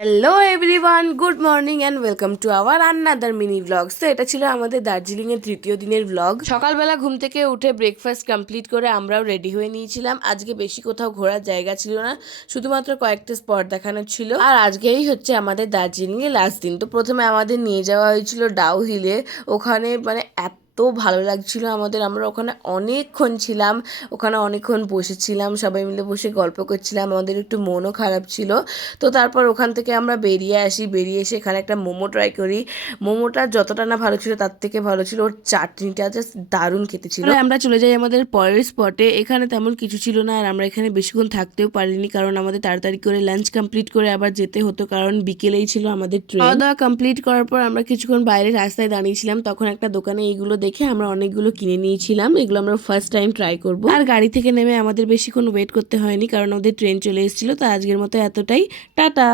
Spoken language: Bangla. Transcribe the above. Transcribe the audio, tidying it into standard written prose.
Hello everyone, good morning and welcome to our another mini vlogs. তো এটা ছিল আমাদের দার্জিলিংয়ের তৃতীয় দিনের ব্লগ। সকালবেলা ঘুম থেকে উঠে ব্রেকফাস্ট কমপ্লিট করে আমরাও রেডি হয়ে নিয়েছিলাম। আজকে বেশি কোথাও ঘোরার জায়গা ছিল না, শুধুমাত্র কয়েকটা স্পট দেখানো ছিল। আর আজকেই হচ্ছে আমাদের দার্জিলিংয়ে লাস্ট দিন। তো প্রথমে আমাদের নিয়ে যাওয়া হয়েছিল ডাউ হিলে। ওখানে মানে এত ভালো লাগছিল আমাদের, আমরা ওখানে অনেকক্ষণ ছিলাম, ওখানে অনেকক্ষণ বসেছিলাম, সবাই মিলে বসে গল্প করছিলাম, আমাদের একটু মনও খারাপ ছিল। তো তারপর ওখান থেকে আমরা বেরিয়ে আসি, বেরিয়ে এসে এখানে একটা মোমো ট্রাই করি। মোমোটা যতটা না ভালো ছিল তার থেকে ভালো ছিল ওর চাটনিটা, জাস্ট দারুণ খেতে ছিল। আমরা চলে যাই আমাদের পরের স্পটে। এখানে তেমন কিছু ছিল না, আর আমরা এখানে বেশিক্ষণ থাকতেও পারিনি, কারণ আমাদের তাড়াতাড়ি করে লাঞ্চ কমপ্লিট করে আবার যেতে হতো, কারণ বিকেলেই ছিল আমাদের ট্রেন। খাওয়া দাওয়া কমপ্লিট করার পর আমরা কিছুক্ষণ বাইরে রাস্তায় দাঁড়িয়েছিলাম, তখন একটা দোকানে এইগুলো দেখে আমরা অনেকগুলো কিনে নিয়েছিলাম। এগুলো আমরা ফার্স্ট টাইম ট্রাই করব। আর গাড়ি থেকে নেমে আমাদের বেশিক্ষণ ওয়েট করতে হয়নি, কারণ আমাদের ট্রেন চলে এসেছিল। তো আজকের মতো এতটাই, টাটা।